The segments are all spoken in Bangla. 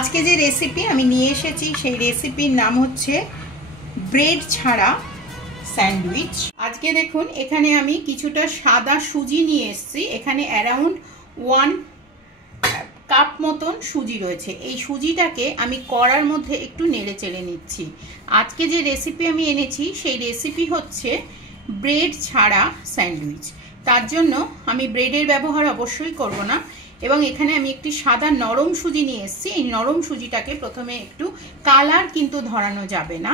আজকে যে রেসিপি আমি নিয়ে এসেছি সেই রেসিপির নাম হচ্ছে ব্রেড ছাড়া স্যান্ডউইচ। আজকে দেখুন এখানে আমি কিছুটা সাদা সুজি নিয়ে এসেছি। এখানে অ্যারাউন্ড 1 কাপ মতন সুজি রয়েছে। এই সুজিটাকে আমি কড়ার মধ্যে একটু নেড়ে চেড়ে নিচ্ছি। আজকে যে রেসিপি আমি এনেছি সেই রেসিপি হচ্ছে ব্রেড ছাড়া স্যান্ডউইচ। তার জন্য আমি ব্রেডের ব্যবহার অবশ্যই করব না, এবং এখানে আমি একটি সাদা নরম সুজি নিয়ে এসেছি। এই নরম সুজিটাকে প্রথমে একটু কালার কিন্তু ধরানো যাবে না,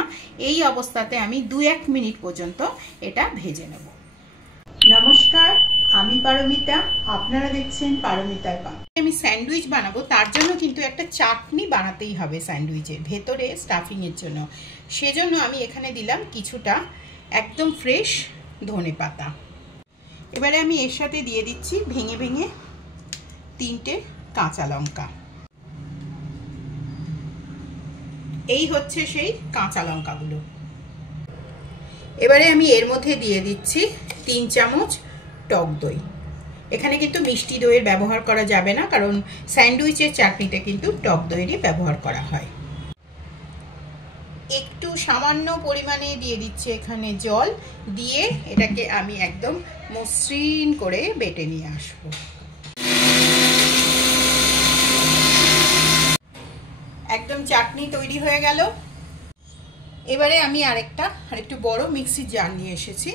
এই অবস্থাতে আমি 2-1 মিনিট পর্যন্ত এটা ভেজে নেব। নমস্কার, আমি পারমিতা, আপনারা দেখছেন পারমিতার পাক। আমি স্যান্ডউইচ বানাবো, তার জন্য কিন্তু একটা চাটনি বানাতেই হবে স্যান্ডউইচের ভেতরে স্টাফিংয়ের জন্য। সেজন্য আমি এখানে দিলাম কিছুটা একদম ফ্রেশ ধনেপাতা। এবারে আমি এর সাথে দিয়ে দিচ্ছি ভেঙে ভেঙে 3টে কাঁচা লঙ্কা। এই হচ্ছে সেই কাঁচা লঙ্কাগুলো। এবারে আমি এর মধ্যে দিয়ে দিচ্ছি 3 চামচ টক দই। এখানে কিন্তু মিষ্টি দইয়ের ব্যবহার করা যাবে না, কারণ স্যান্ডউইচের চাটনিতে কিন্তু টক দইয়েরই ব্যবহার করা হয়। একটু সামান্য পরিমাণে দিয়ে দিচ্ছি এখানে জল, দিয়ে এটাকে আমি একদম মসৃণ করে বেটে নিয়ে আসবো। একদম চাটনি তৈরি হয়ে গেল। এবারে আমি আরেকটু বড় মিক্সির জার নিয়ে এসেছি।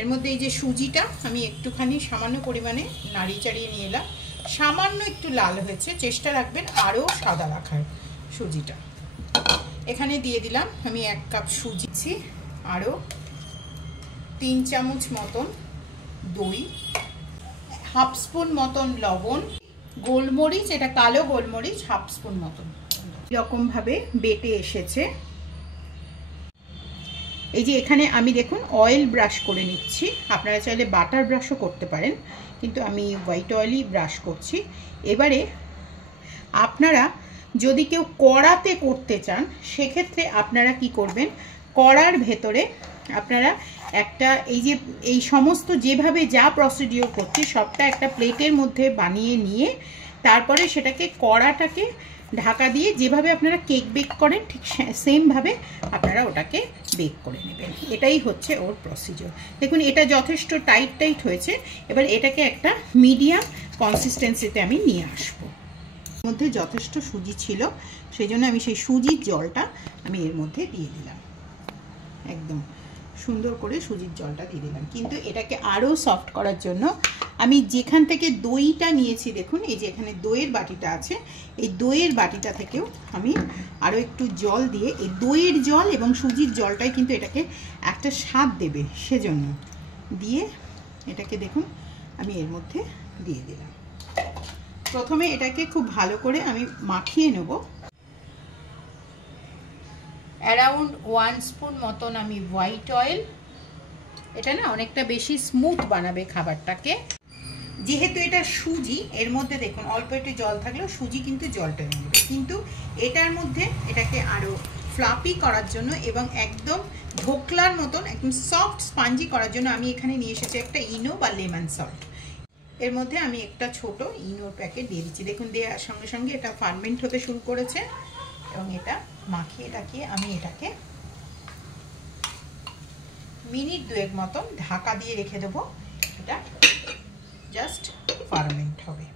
এর মধ্যে এই যে সুজিটা আমি একটুখানি সামান্য পরিমাণে নাড়িয়ে চাড়িয়ে নিয়ে এলাম। সামান্য একটু লাল হয়েছে, চেষ্টা রাখবেন আরও সাদা রাখার সুজিটা। এখানে দিয়ে দিলাম আমি 1 কাপ সুজি, আরও 3 চামচ মতন দই, 1/2 স্পুন মতন লবণ, গোলমরিচ, এটা কালো গোলমরিচ 1/2 স্পুন মতন। এরকমভাবে বেটে এসেছে। এই যে এখানে আমি দেখুন অয়েল ব্রাশ করে নিচ্ছি, আপনারা চাইলে বাটার ব্রাশও করতে পারেন, কিন্তু আমি হোয়াইট অয়েলই ব্রাশ করছি। এবারে আপনারা যদি কেউ কড়াতে করতে চান, সেক্ষেত্রে আপনারা কি করবেন, কড়ার ভেতরে আপনারা একটা এই সমস্ত যেভাবে যা প্রসিডিওর করছি সবটা একটা প্লেটের মধ্যে বানিয়ে নিয়ে তারপরে সেটাকে কড়াটাকে ঢাকা দিয়ে যেভাবে আপনারা কেক বেক করেন ঠিক সেমভাবে আপনারা ওটাকে বেক করে নেবেন। এটাই হচ্ছে ওর প্রসিডিওর। দেখুন এটা যথেষ্ট টাইট হয়েছে। এবার এটাকে একটা মিডিয়াম কনসিস্টেন্সিতে আমি নিয়ে আসবো। এর মধ্যে যথেষ্ট সুজি ছিল, সেই জন্য আমি সেই সুজির জলটা আমি এর মধ্যে দিয়ে দিলাম। একদম সুন্দর করে সুজির জলটা দিয়ে দিলাম। কিন্তু এটাকে আরও সফট করার জন্য আমি যেখান থেকে দইটা নিয়েছি, দেখুন এই যে এখানে দইয়ের বাটিটা আছে, এই দইয়ের বাটিটা থেকেও আমি আরও একটু জল দিয়ে, এই দইয়ের জল এবং সুজির জলটাই কিন্তু এটাকে একটা স্বাদ দেবে, সেজন্য দিয়ে এটাকে দেখুন আমি এর মধ্যে দিয়ে দিলাম। প্রথমে এটাকে খুব ভালো করে আমি মাখিয়ে নেব। অ্যারাউন্ড 1 স্পুন মতন আমি হোয়াইট অয়েল, এটা না অনেকটা বেশি স্মুথ বানাবে খাবারটাকে। যেহেতু এটা সুজি, এর মধ্যে দেখুন অল্প একটু জল থাকলেও সুজি কিন্তু জলটা নেবে, কিন্তু এটার মধ্যে এটাকে আরও ফ্লাফি করার জন্য এবং একদম ঢোকলার মতন একদম সফট স্পঞ্জি করার জন্য আমি এখানে নিয়ে এসেছি একটা ইনো বা লেমন সল্ট। এর মধ্যে আমি একটা ছোট ইনোর প্যাকেট দিয়ে দিচ্ছি। দেখুন দেওয়ার সঙ্গে সঙ্গে এটা ফার্মেন্ট হতে শুরু করেছে, এবং এটা মাখিয়ে টাকিয়ে আমি এটাকে মিনিট 2 মতন ঢাকা দিয়ে রেখে দেবো। এটা জাস্ট ফার্মেন্ট হবে।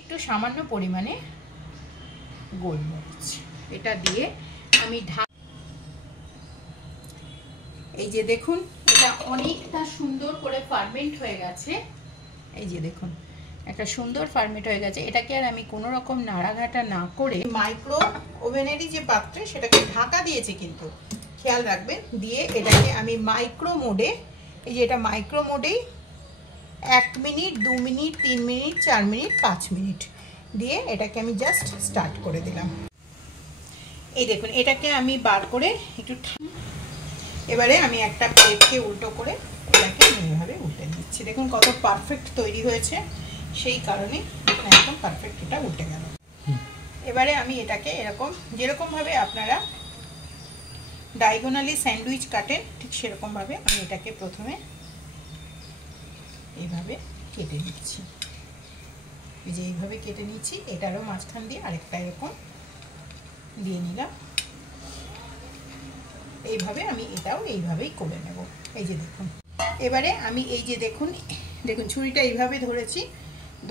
একটু সামান্য পরিমাণে গোলমরিচ, এটা দিয়ে আমি এই যে দেখুন এটা অনেকটা সুন্দর করে ফার্মেন্ট হয়ে গেছে। এই যে দেখুন একটা সুন্দর ফার্মেন্ট হয়ে গেছে। এটাকে আর আমি কোনো রকম নাড়াঘাটা না করে মাইক্রো ওভেনেরই যে পাত্রে সেটাকে ঢাকা দিয়েছি, কিন্তু খেয়াল রাখবেন, দিয়ে এটাকে আমি মাইক্রো মোডে, এই যে এটা মাইক্রো মোডেই 1 minute, 2 minute, 3 minute, 4 minute, 5 minute দিয়ে এটাকে আমি জাস্ট স্টার্ট করে দিলাম। এই দেখুন এটাকে আমি বার করে একটু, এবারে আমি একটা প্লেটকে উল্টো করে এটাকে এইভাবে উল্টে দিচ্ছি। দেখুন কত পারফেক্ট তৈরি হয়েছে, সেই কারণে একদম পারফেক্ট এটা উল্টে গেল। এবারে আমি এটাকে এরকম, যেরকমভাবে আপনারা ডায়াগোনালি স্যান্ডউইচ কাটেন ঠিক সেরকমভাবে আমি এটাকে প্রথমে এইভাবে কেটে নিচ্ছি। এই যে এইভাবে কেটে নিচ্ছি, এটারও মাঝখান দিয়ে আরেকটা এরকম দিয়ে নিলাম। এইভাবে আমি এটাও এইভাবেই করে নেব। এই যে দেখুন, এবারে আমি এই যে দেখুন ছুরিটা এইভাবে ধরেছি,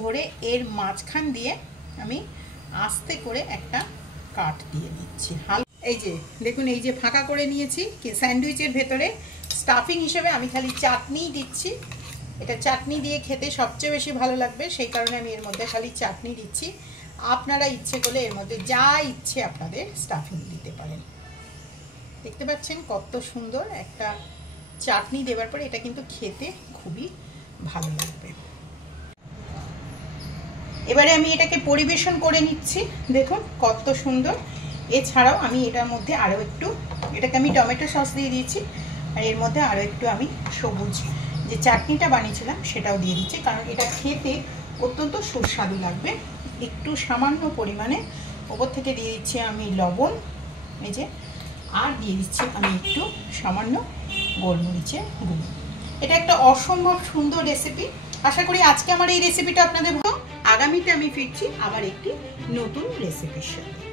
ধরে এর মাঝখান দিয়ে আমি আস্তে করে একটা কাট দিয়ে দিচ্ছি। এই যে দেখুন, এই যে ফাঁকা করে নিয়েছি। স্যান্ডউইচের ভেতরে স্টাফিং হিসেবে আমি খালি চাটনিই দিচ্ছি। এটা চাটনি দিয়ে খেতে সবচেয়ে বেশি ভালো লাগবে, সেই কারণে আমি এর মধ্যে খালি চাটনি দিচ্ছি। আপনারা ইচ্ছে করলে এর মধ্যে যা ইচ্ছে আপনাদের স্টাফিং দিতে পারেন। দেখতে পাচ্ছেন কত সুন্দর একটা চাটনি দেওয়ার পরে এটা কিন্তু খেতে খুবই ভালো লাগবে। এবারে আমি এটাকে পরিবেশন করে নিচ্ছি। দেখুন কত সুন্দর। এছাড়াও আমি এটার মধ্যে আরও একটু, এটাকে আমি টমেটো সস দিয়ে দিয়েছি, আর এর মধ্যে আরও একটু আমি সবুজ যে চাটনিটা বানিয়েছিলাম সেটাও দিয়ে দিচ্ছি, কারণ এটা খেতে অত্যন্ত সুস্বাদু লাগবে। একটু সামান্য পরিমাণে ওপর থেকে দিয়ে দিচ্ছি আমি লবণ, এই যে, আর দিয়ে দিচ্ছি আমি একটু সামান্য গোলমরিচের গুঁড়ো। এটা একটা অসম্ভব সুন্দর রেসিপি। আশা করি আজকে আমার এই রেসিপিটা আপনাদের ভালো। আগামীতে আমি ফিরছি আবার একটি নতুন রেসিপির সাথে।